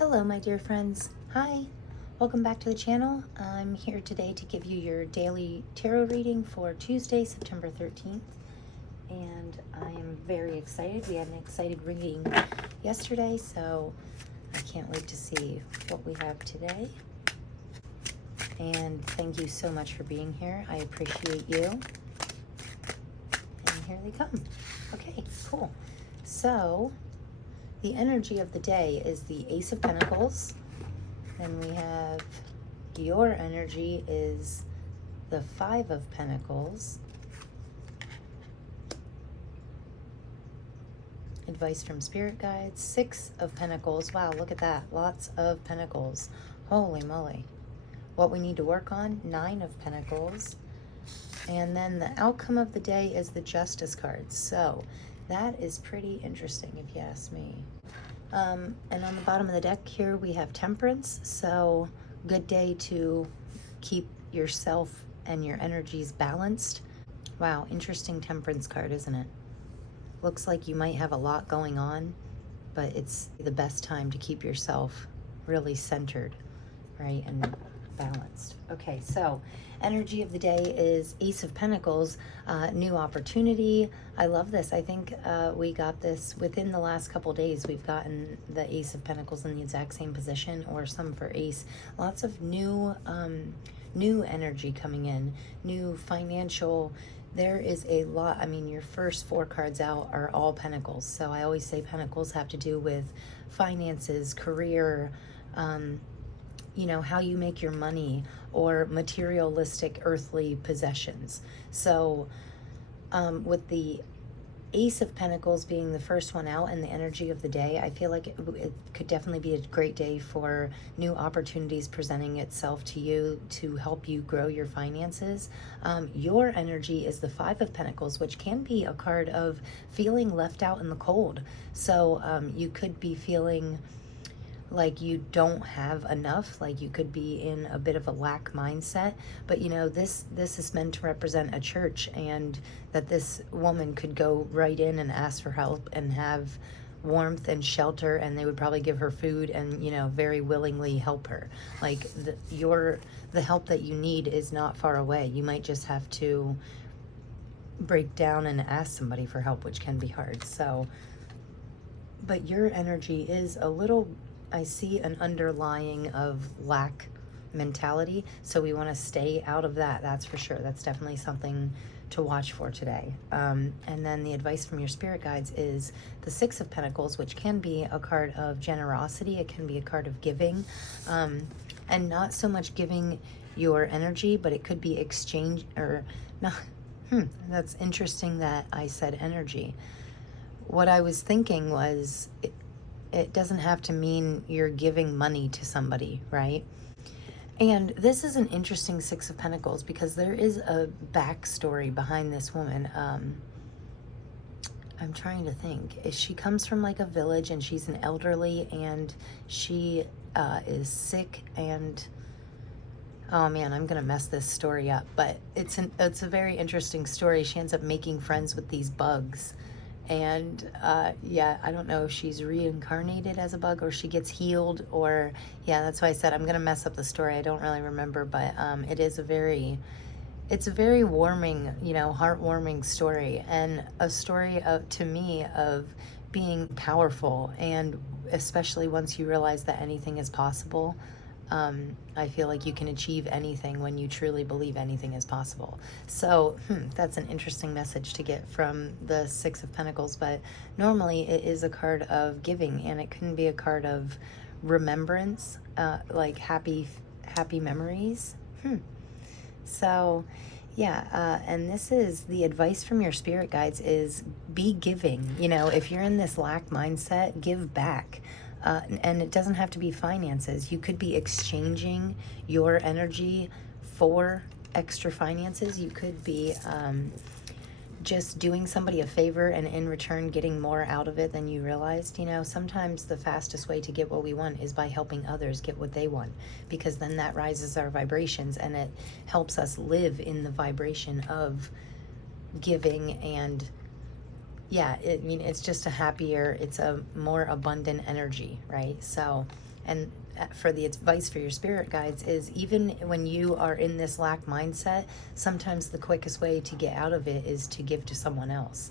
Hello, my dear friends. Hi, welcome back to the channel. I'm here today to give you your daily tarot reading for Tuesday, September 13th. And I am very excited. We had an excited reading yesterday, so I can't wait to see what we have today. And thank you so much for being here. I appreciate you. And here they come. Okay, cool. So the energy of the day is the Ace of Pentacles. Then we have your energy is the Five of Pentacles. Advice from Spirit Guides, Six of Pentacles. Wow, look at that. Lots of Pentacles. Holy moly. What we need to work on, Nine of Pentacles. And then the outcome of the day is the Justice card. So that is pretty interesting if you ask me. And on the bottom of the deck here we have Temperance. So good day to keep yourself and your energies balanced. Wow, interesting Temperance card, isn't it? Looks like you might have a lot going on, but it's the best time to keep yourself really centered, right, and balanced. Okay, so energy of the day is Ace of Pentacles, new opportunity. I love this. I think we got this within the last couple days. We've gotten the Ace of Pentacles in the exact same position, or some for Ace. Lots of new energy coming in, new financial. There is a lot. I mean, your first four cards out are all Pentacles. So I always say Pentacles have to do with finances, career, you know, how you make your money, or materialistic earthly possessions. So with the Ace of Pentacles being the first one out and the energy of the day, I feel like it could definitely be a great day for new opportunities presenting itself to you to help you grow your finances. Your energy is the Five of Pentacles, which can be a card of feeling left out in the cold. So you could be feeling like you don't have enough, like you could be in a bit of a lack mindset. But you know, this is meant to represent a church, and that this woman could go right in and ask for help and have warmth and shelter, and they would probably give her food and, you know, very willingly help her. Like the help that you need is not far away. You might just have to break down and ask somebody for help, which can be hard. So, but your energy is a little, I see an underlying of lack mentality. So we want to stay out of that. That's for sure. That's definitely something to watch for today. And then the advice from your spirit guides is the Six of Pentacles, which can be a card of generosity. It can be a card of giving, and not so much giving your energy, but it could be exchange or not. That's interesting that I said energy. What I was thinking was, it doesn't have to mean you're giving money to somebody, right? And this is an interesting Six of Pentacles because there is a backstory behind this woman. I'm trying to think. She comes from like a village, and she's an elderly, and she is sick, and oh man, I'm gonna mess this story up, but it's a very interesting story. She ends up making friends with these bugs. And yeah, I don't know if she's reincarnated as a bug or she gets healed, or yeah, that's why I said I'm gonna mess up the story. I don't really remember, but it is it's a very warming, you know, heartwarming story, and a story to me of being powerful, and especially once you realize that anything is possible. I feel like you can achieve anything when you truly believe anything is possible. So that's an interesting message to get from the Six of Pentacles. But normally it is a card of giving, and it can be a card of remembrance, like happy memories. So yeah, and this is the advice from your spirit guides is be giving. You know, if you're in this lack mindset, give back. And it doesn't have to be finances. You could be exchanging your energy for extra finances. You could be just doing somebody a favor, and in return getting more out of it than you realized. You know, sometimes the fastest way to get what we want is by helping others get what they want, because then that rises our vibrations, and it helps us live in the vibration of giving and yeah, I mean, it's just a happier, it's a more abundant energy, right? So, and for the advice for your spirit guides is, even when you are in this lack mindset, sometimes the quickest way to get out of it is to give to someone else.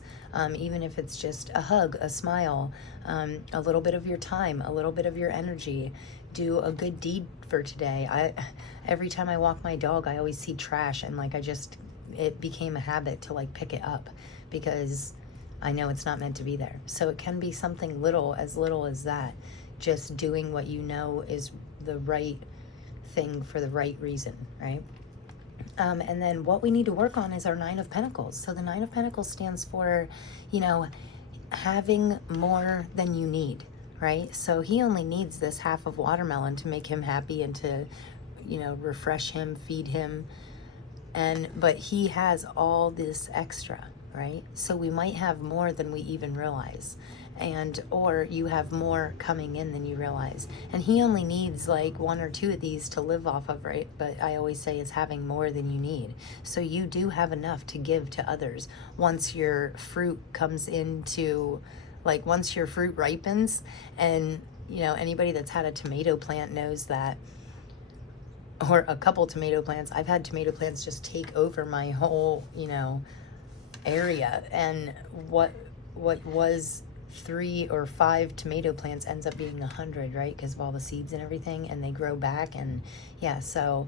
Even if it's just a hug, a smile, a little bit of your time, a little bit of your energy. Do a good deed for today. Every time I walk my dog, I always see trash, and like it became a habit to like pick it up, because I know it's not meant to be there. So it can be something little as that, just doing what you know is the right thing for the right reason, right? And then what we need to work on is our Nine of Pentacles. So the Nine of Pentacles stands for, you know, having more than you need, right? So he only needs this half of watermelon to make him happy and to, you know, refresh him, feed him. But he has all this extra, right? So we might have more than we even realize. Or you have more coming in than you realize. And he only needs like one or two of these to live off of, right? But I always say it's having more than you need. So you do have enough to give to others. Once your fruit comes into, like once your fruit ripens, and you know, anybody that's had a tomato plant knows that, or a couple tomato plants. I've had tomato plants just take over my whole, you know, area. And what was 3 or 5 tomato plants ends up being 100, right? Because of all the seeds and everything, and they grow back. And yeah, so,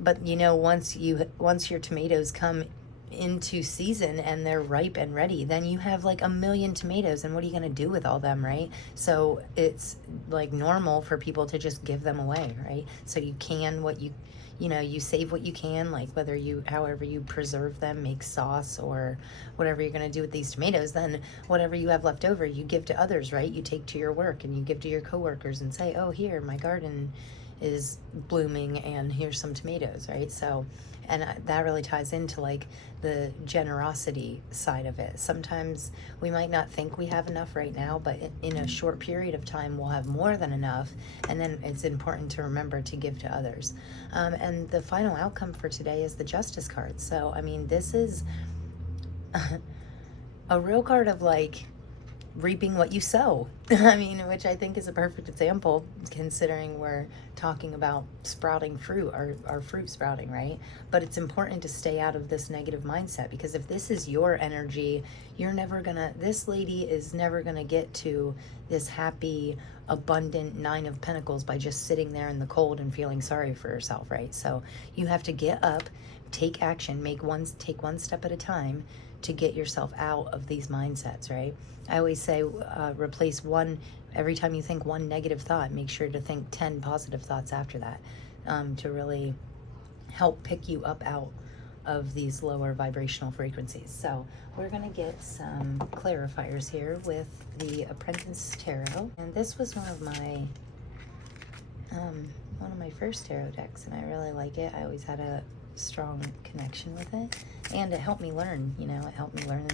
but you know, once your tomatoes come into season and they're ripe and ready, then you have like 1,000,000 tomatoes, and what are you going to do with all them, right? So it's like normal for people to just give them away, right? So you can, you know, you save what you can, like however you preserve them, make sauce or whatever you're going to do with these tomatoes. Then whatever you have left over, you give to others, right? You take to your work and you give to your coworkers and say, oh, here, my garden is blooming and here's some tomatoes, right? So, and that really ties into like the generosity side of it. Sometimes we might not think we have enough right now, but in a short period of time, we'll have more than enough. And then it's important to remember to give to others. And the final outcome for today is the Justice card. So, I mean, this is a real card of like reaping what you sow. I mean, which I think is a perfect example, considering we're talking about sprouting fruit, our fruit sprouting, right? But it's important to stay out of this negative mindset, because if this is your energy, this lady is never gonna get to this happy, abundant 9 of Pentacles by just sitting there in the cold and feeling sorry for herself, right? So you have to get up, take action, take one step at a time to get yourself out of these mindsets, right? I always say replace every time you think one negative thought, make sure to think 10 positive thoughts after that, to really help pick you up out of these lower vibrational frequencies. So we're going to get some clarifiers here with the Apprentice Tarot. And this was one of my first tarot decks, and I really like it. I always had a strong connection with it, and it helped me learn, it helped me learn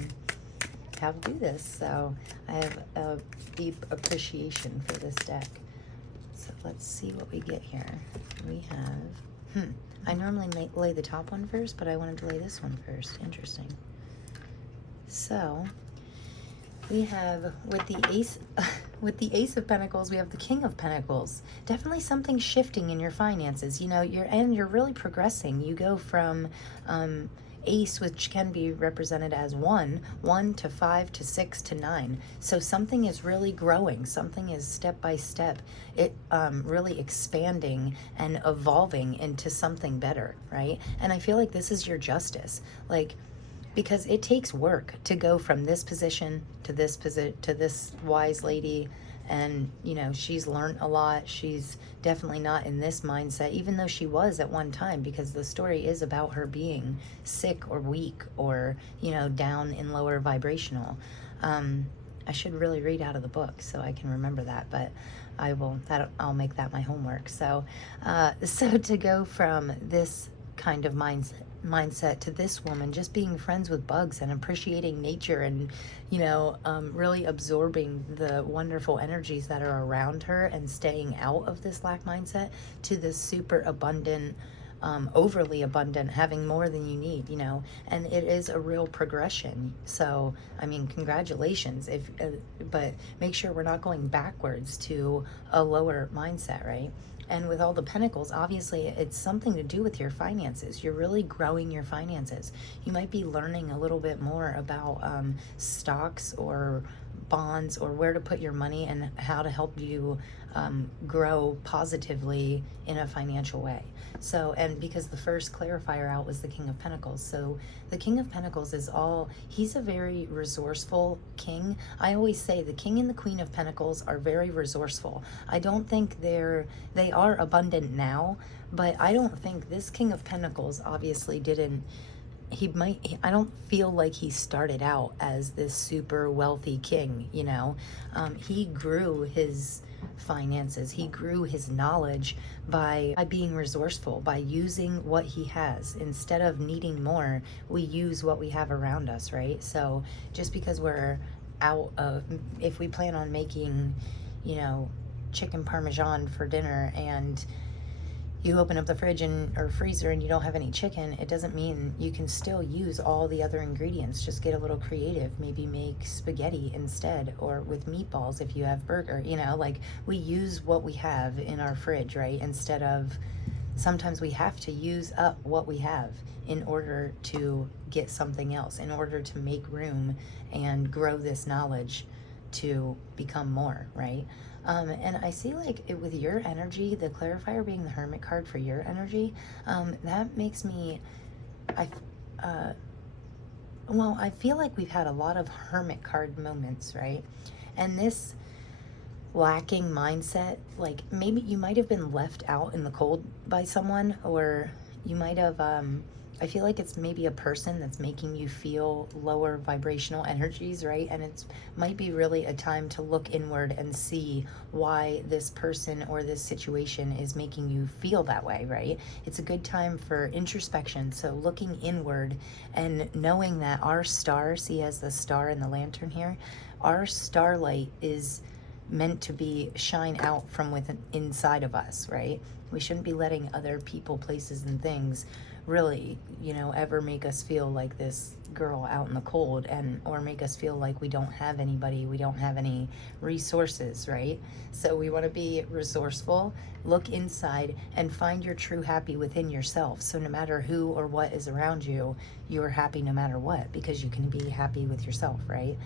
how to do this. So I have a deep appreciation for this deck. So let's see what we get here. We have, I normally lay the top one first, but I wanted to lay this one first. Interesting. So we have, with the Ace of Pentacles, we have the King of Pentacles. Definitely something shifting in your finances. You're really progressing. You go from Ace, which can be represented as 1 to 5 to 6 to 9. So something is really growing. Something is step by step, really expanding and evolving into something better, right? And I feel like this is your justice. Because it takes work to go from this position to this wise lady. And, she's learned a lot. She's definitely not in this mindset, even though she was at one time, because the story is about her being sick or weak or, down in lower vibrational. I should really read out of the book so I can remember that, but I'll make that my homework. So to go from this kind of mindset to this woman just being friends with bugs and appreciating nature and really absorbing the wonderful energies that are around her and staying out of this lack mindset, to this super abundant overly abundant, having more than you need, you know, and it is a real progression. So, I mean, congratulations. But make sure we're not going backwards to a lower mindset, right? And with all the pentacles, obviously, it's something to do with your finances. You're really growing your finances. You might be learning a little bit more about stocks or bonds, or where to put your money and how to help you grow positively in a financial way. So, and because the first clarifier out was the King of Pentacles. So the King of Pentacles he's a very resourceful king. I always say the King and the Queen of Pentacles are very resourceful. I don't think they are abundant now, but I don't think this King of Pentacles obviously didn't, I don't feel like he started out as this super wealthy king, you know. He grew his finances, he grew his knowledge by being resourceful, by using what he has. Instead of needing more, we use what we have around us, right? So just because if we plan on making, you know, chicken parmesan for dinner, and you open up the fridge or freezer and you don't have any chicken, it doesn't mean you can still use all the other ingredients. Just get a little creative. Maybe make spaghetti instead, or with meatballs if you have burger, you know, like we use what we have in our fridge, right? Instead of, sometimes we have to use up what we have in order to get something else, in order to make room and grow this knowledge to become more, right? And I see like with your energy, the clarifier being the Hermit card for your energy, that makes me, I feel like we've had a lot of Hermit card moments, right? And this lacking mindset, like maybe you might have been left out in the cold by someone, or you might have, I feel like it's maybe a person that's making you feel lower vibrational energies, right? And it might be really a time to look inward and see why this person or this situation is making you feel that way, right? It's a good time for introspection. So looking inward and knowing that our star, see as the star in the lantern here, our starlight is meant to be shine out from within inside of us, right? We shouldn't be letting other people, places, and things really, you know, ever make us feel like this girl out in the cold, or make us feel like we don't have anybody, we don't have any resources, right? So we want to be resourceful, look inside, and find your true happy within yourself. So no matter who or what is around you, you're happy no matter what, because you can be happy with yourself, right?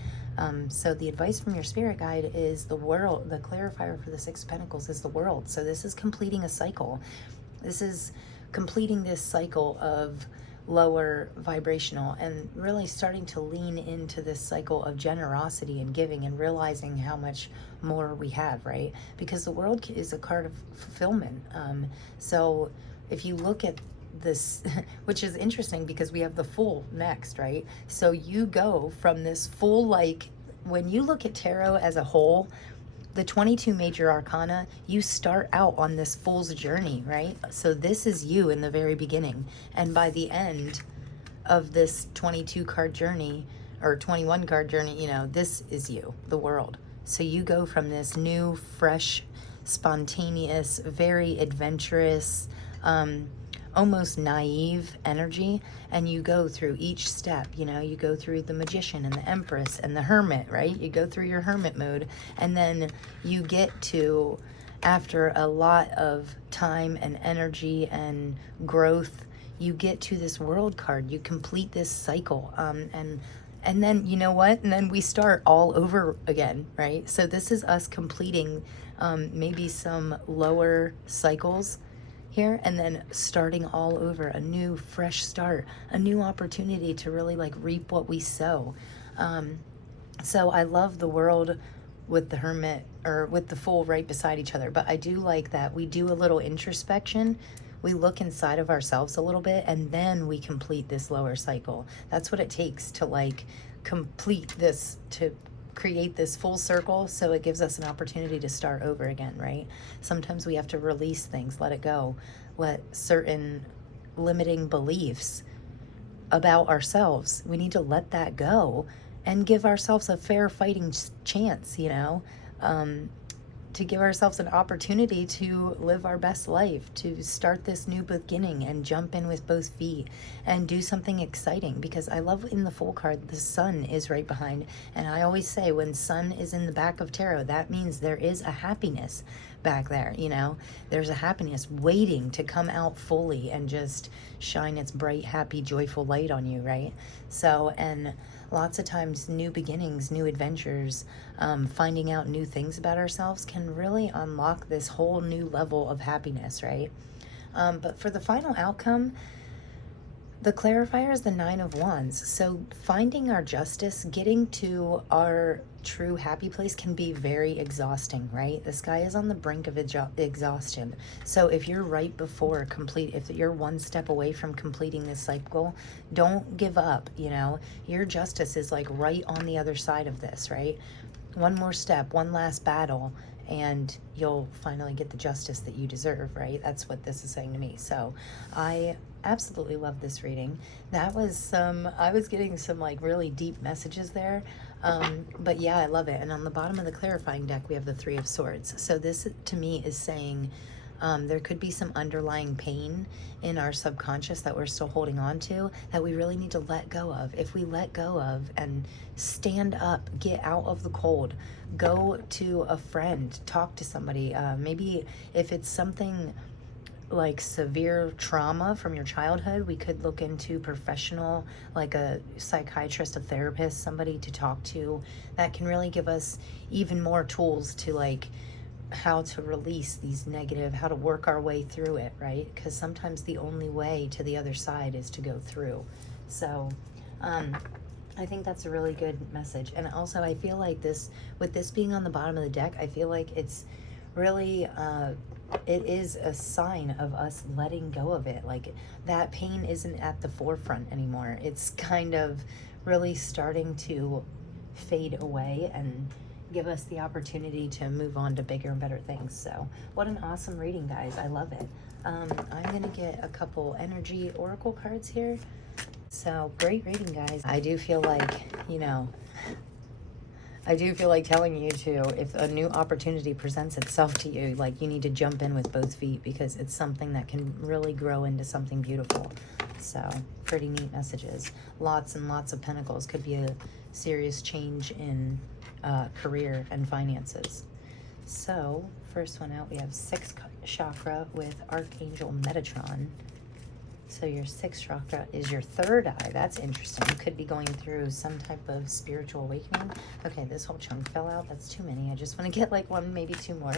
So the advice from your spirit guide is the world. The clarifier for the Six of Pentacles is the world. So this is completing a cycle. This is completing this cycle of lower vibrational, and really starting to lean into this cycle of generosity and giving, and realizing how much more we have, right? Because the world is a card of fulfillment. So if you look at this, which is interesting because we have the Fool next, right? So you go from this Fool, like when you look at tarot as a whole, the 22 major arcana, you start out on this Fool's journey, right? So this is you in the very beginning. And by the end of this 22 card journey, or 21 card journey, you know, this is you, the world. So you go from this new, fresh, spontaneous, very adventurous, almost naive energy, and you go through each step. You know, you go through the Magician and the Empress and the Hermit, right? You go through your Hermit mode, and then you get to, after a lot of time and energy and growth, you get to this World card. You complete this cycle, and then, you know what? And then we start all over again, right? So this is us completing maybe some lower cycles here, and then starting all over, a new fresh start, a new opportunity to really like reap what we sow. So I love the world with the Hermit, or with the Fool right beside each other, but I do like that we do a little introspection. We look inside of ourselves a little bit, and then we complete this lower cycle. That's what it takes to like complete this, to create this full circle. So it gives us an opportunity to start over again, right? Sometimes we have to release things, let it go, let certain limiting beliefs about ourselves, we need to let that go and give ourselves a fair fighting chance, you know? to give ourselves an opportunity to live our best life, to start this new beginning and jump in with both feet and do something exciting. Because I love in the Fool card, the sun is right behind. And I always say when sun is in the back of tarot, that means there is a happiness back there, you know? There's a happiness waiting to come out fully and just shine its bright, happy, joyful light on you, right? So, and lots of times new beginnings, new adventures, finding out new things about ourselves can really unlock this whole new level of happiness, right? But for the final outcome, the clarifier is the 9 of Wands. So finding our justice, getting to our true happy place can be very exhausting, right? The sky is on the brink of exhaustion. So if you're right before if you're one step away from completing this cycle, don't give up, you know? Your justice is like right on the other side of this, right? One more step, one last battle, and you'll finally get the justice that you deserve, right? That's what this is saying to me. So I absolutely love this reading. That was I was getting some like really deep messages there. But yeah, I love it. And on the bottom of the clarifying deck, we have the 3 of Swords. So this to me is saying there could be some underlying pain in our subconscious that we're still holding on to that we really need to let go of. If we let go of and stand up, get out of the cold, go to a friend, talk to somebody. Maybe if it's something like severe trauma from your childhood, we could look into professional, like a psychiatrist, a therapist, somebody to talk to that can really give us even more tools to like how to release these negative, how to work our way through it, right? Because sometimes the only way to the other side is to go through. So I think that's a really good message. And also I feel like this, with this being on the bottom of the deck, I feel like it's really it is a sign of us letting go of it. Like that pain isn't at the forefront anymore. It's kind of really starting to fade away and give us the opportunity to move on to bigger and better things. So what an awesome reading, guys. I love it. I'm gonna get a couple energy oracle cards here. So great reading, guys. I do feel like, you know, I do feel like telling you to, if a new opportunity presents itself to you, like you need to jump in with both feet because it's something that can really grow into something beautiful. So pretty neat messages. Lots and lots of pentacles could be a serious change in career and finances. So first one out, we have 6th chakra with Archangel Metatron. So your 6th chakra is your 3rd eye. That's interesting. You could be going through some type of spiritual awakening. Okay, this whole chunk fell out. That's too many. I just want to get like 1, maybe 2 more.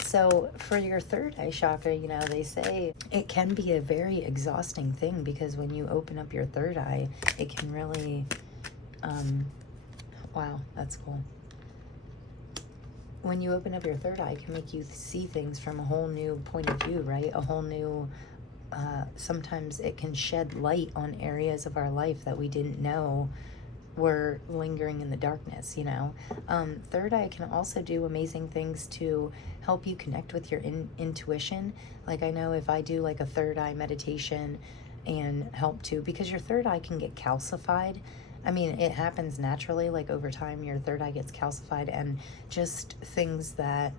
So for your 3rd eye chakra, you know, they say it can be a very exhausting thing because when you open up your 3rd eye, it can really, wow, that's cool. When you open up your 3rd eye, it can make you see things from a whole new point of view, right? A whole new, sometimes it can shed light on areas of our life that we didn't know were lingering in the darkness, you know. 3rd eye can also do amazing things to help you connect with your intuition. Like I know if I do like a 3rd eye meditation and help to, because your 3rd eye can get calcified. I mean, it happens naturally, like over time your 3rd eye gets calcified, and just things that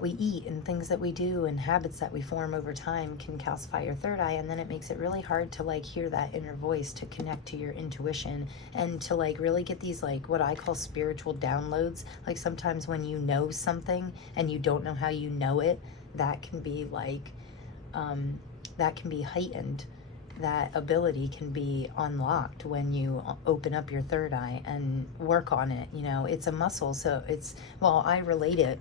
we eat and things that we do and habits that we form over time can calcify your 3rd eye, and then it makes it really hard to like hear that inner voice, to connect to your intuition, and to like really get these like what I call spiritual downloads. Like sometimes when you know something and you don't know how you know it, that can be like that can be heightened. That ability can be unlocked when you open up your 3rd eye and work on it. You know, it's a muscle, so it's, well, I relate it,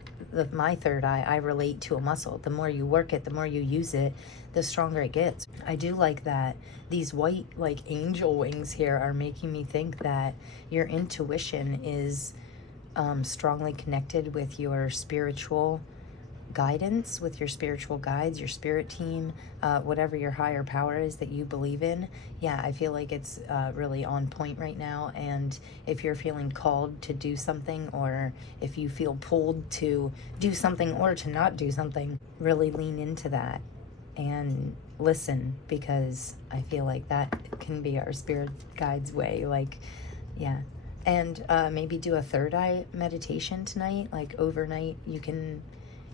my 3rd eye, I relate to a muscle. The more you work it, the more you use it, the stronger it gets. I do like that these white like angel wings here are making me think that your intuition is strongly connected with your spiritual guidance, with your spiritual guides, your spirit team, whatever your higher power is that you believe in. Yeah, I feel like it's really on point right now. And if you're feeling called to do something, or if you feel pulled to do something or to not do something, really lean into that and listen, because I feel like that can be our spirit guide's way. Like, yeah. And maybe do a third eye meditation tonight, like overnight. You can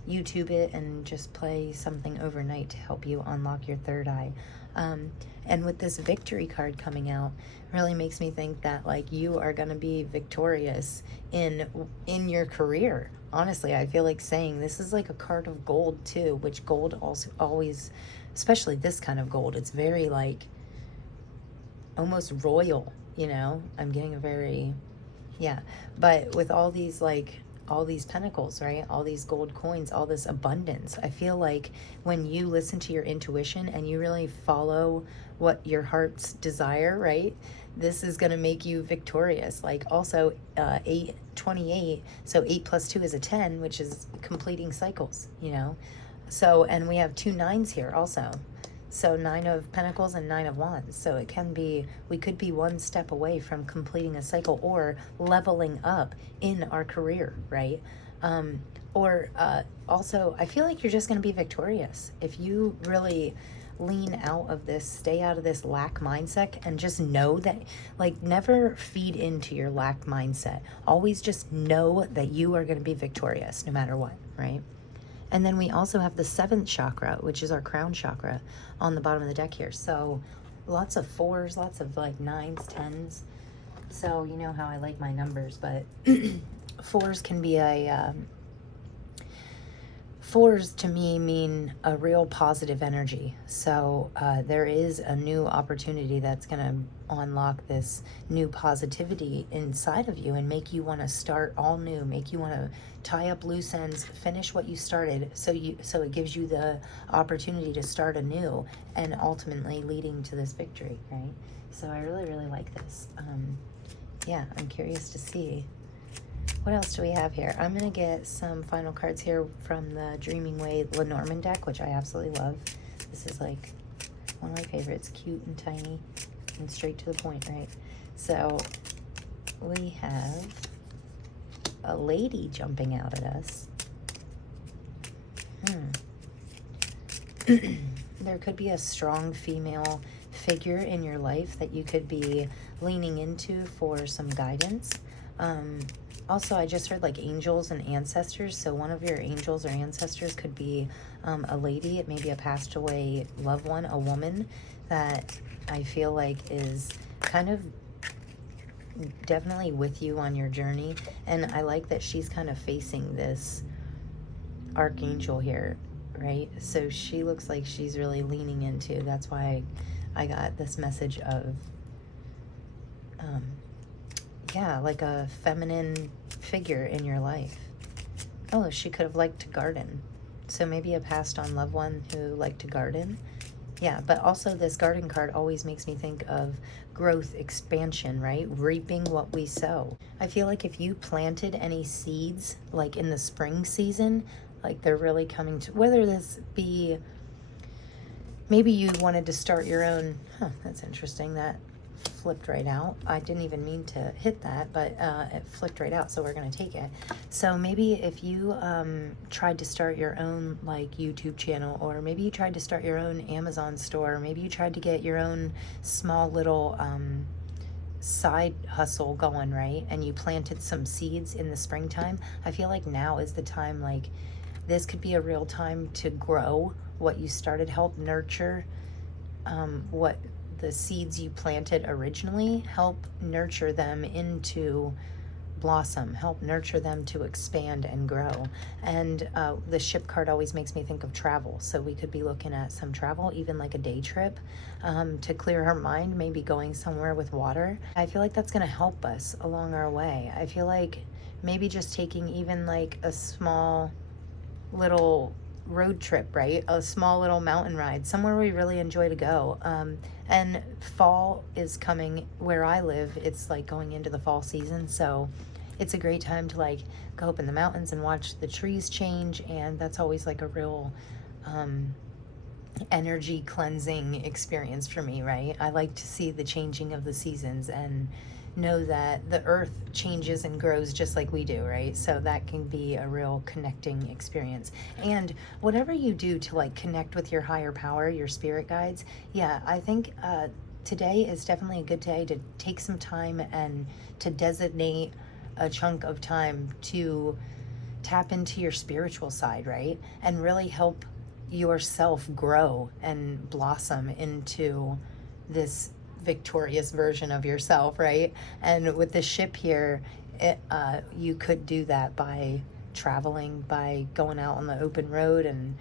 YouTube it and just play something overnight to help you unlock your third eye. And with this victory card coming out, really makes me think that like you are going to be victorious in your career. Honestly, I feel like saying this is like a card of gold too, which gold also always, especially this kind of gold, it's very like almost royal, you know? I'm getting a very, yeah. But with all these like, all these pentacles, right? All these gold coins, all this abundance. I feel like when you listen to your intuition and you really follow what your heart's desire, right? This is going to make you victorious. Like also 28, so 8 plus 2 is a 10, which is completing cycles, you know? So, and we have 2 9s here also. So 9 of Pentacles and 9 of Wands. So it can be, we could be one step away from completing a cycle or leveling up in our career, right? Also, I feel like you're just going to be victorious. If you really lean out of this, stay out of this lack mindset and just know that, like, never feed into your lack mindset. Always just know that you are going to be victorious no matter what, right? And then we also have the 7th chakra, which is our crown chakra, on the bottom of the deck here. So lots of 4s, lots of like 9s, 10s. So you know how I like my numbers, but 4s can be a... 4s to me mean a real positive energy. So there is a new opportunity that's going to unlock this new positivity inside of you and make you want to start all new, make you want to tie up loose ends, finish what you started, so it gives you the opportunity to start anew and ultimately leading to this victory, right? So I really, really like this. Yeah, I'm curious to see. What else do we have here? I'm going to get some final cards here from the Dreaming Way Lenormand deck, which I absolutely love. This is like one of my favorites. Cute and tiny and straight to the point, right? So we have a lady jumping out at us. There could be a strong female figure in your life that you could be leaning into for some guidance. Also, I just heard like angels and ancestors. So one of your angels or ancestors could be a lady. It may be a passed away loved one, a woman that I feel like is kind of definitely with you on your journey. And I like that she's kind of facing this archangel here, right? So she looks like she's really leaning into. That's why I got this message of yeah, like a feminine figure in your life. Oh, she could have liked to garden. So maybe a passed on loved one who liked to garden. Yeah, but also this garden card always makes me think of growth, expansion, right? Reaping what we sow. I feel like if you planted any seeds, like in the spring season, like they're really coming to, whether this be, maybe you wanted to start your own, that's interesting, that flipped right out. I didn't even mean to hit that, but it flipped right out, so we're going to take it. So maybe if you tried to start your own like YouTube channel, or maybe you tried to start your own Amazon store, or maybe you tried to get your own small little side hustle going, right? And you planted some seeds in the springtime. I feel like now is the time, like this could be a real time to grow what you started, help nurture what the seeds you planted originally, help nurture them into blossom, help nurture them to expand and grow. And the ship card always makes me think of travel. So we could be looking at some travel, even like a day trip to clear our mind, maybe going somewhere with water. I feel like that's going to help us along our way. I feel like maybe just taking even like a small little road trip, right? A small little mountain ride, somewhere we really enjoy to go. And fall is coming where I live. It's like going into the fall season, so it's a great time to like go up in the mountains and watch the trees change, and that's always like a real energy cleansing experience for me, right? I like to see the changing of the seasons and know that the earth changes and grows just like we do, right? So that can be a real connecting experience. And whatever you do to like connect with your higher power, your spirit guides, yeah, I think today is definitely a good day to take some time and to designate a chunk of time to tap into your spiritual side, right? And really help yourself grow and blossom into this victorious version of yourself, right? And with the ship here, you could do that by traveling, by going out on the open road and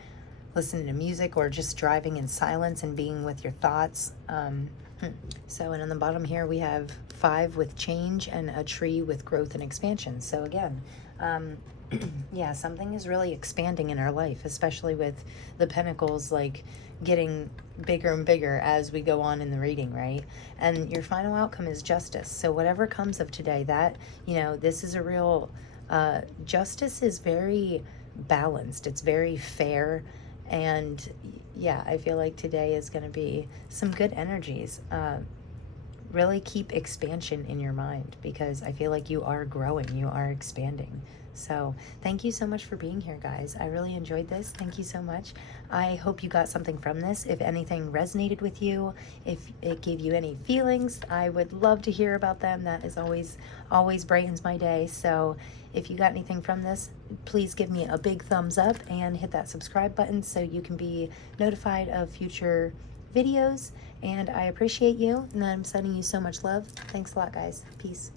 listening to music, or just driving in silence and being with your thoughts. So, and on the bottom here, we have 5 with change and a tree with growth and expansion. So again, yeah, something is really expanding in our life, especially with the pentacles, like getting bigger and bigger as we go on in the reading, right? And your final outcome is justice. So whatever comes of today, that, you know, this is a real, justice is very balanced. It's very fair. And yeah, I feel like today is going to be some good energies. Really keep expansion in your mind, because I feel like you are growing, you are expanding. So thank you so much for being here, guys. I really enjoyed this. Thank you so much. I hope you got something from this. If anything resonated with you, if it gave you any feelings, I would love to hear about them. That is always brightens my day. So if you got anything from this, please give me a big thumbs up and hit that subscribe button so you can be notified of future videos. And I appreciate you, and I'm sending you so much love. Thanks a lot, guys. Peace.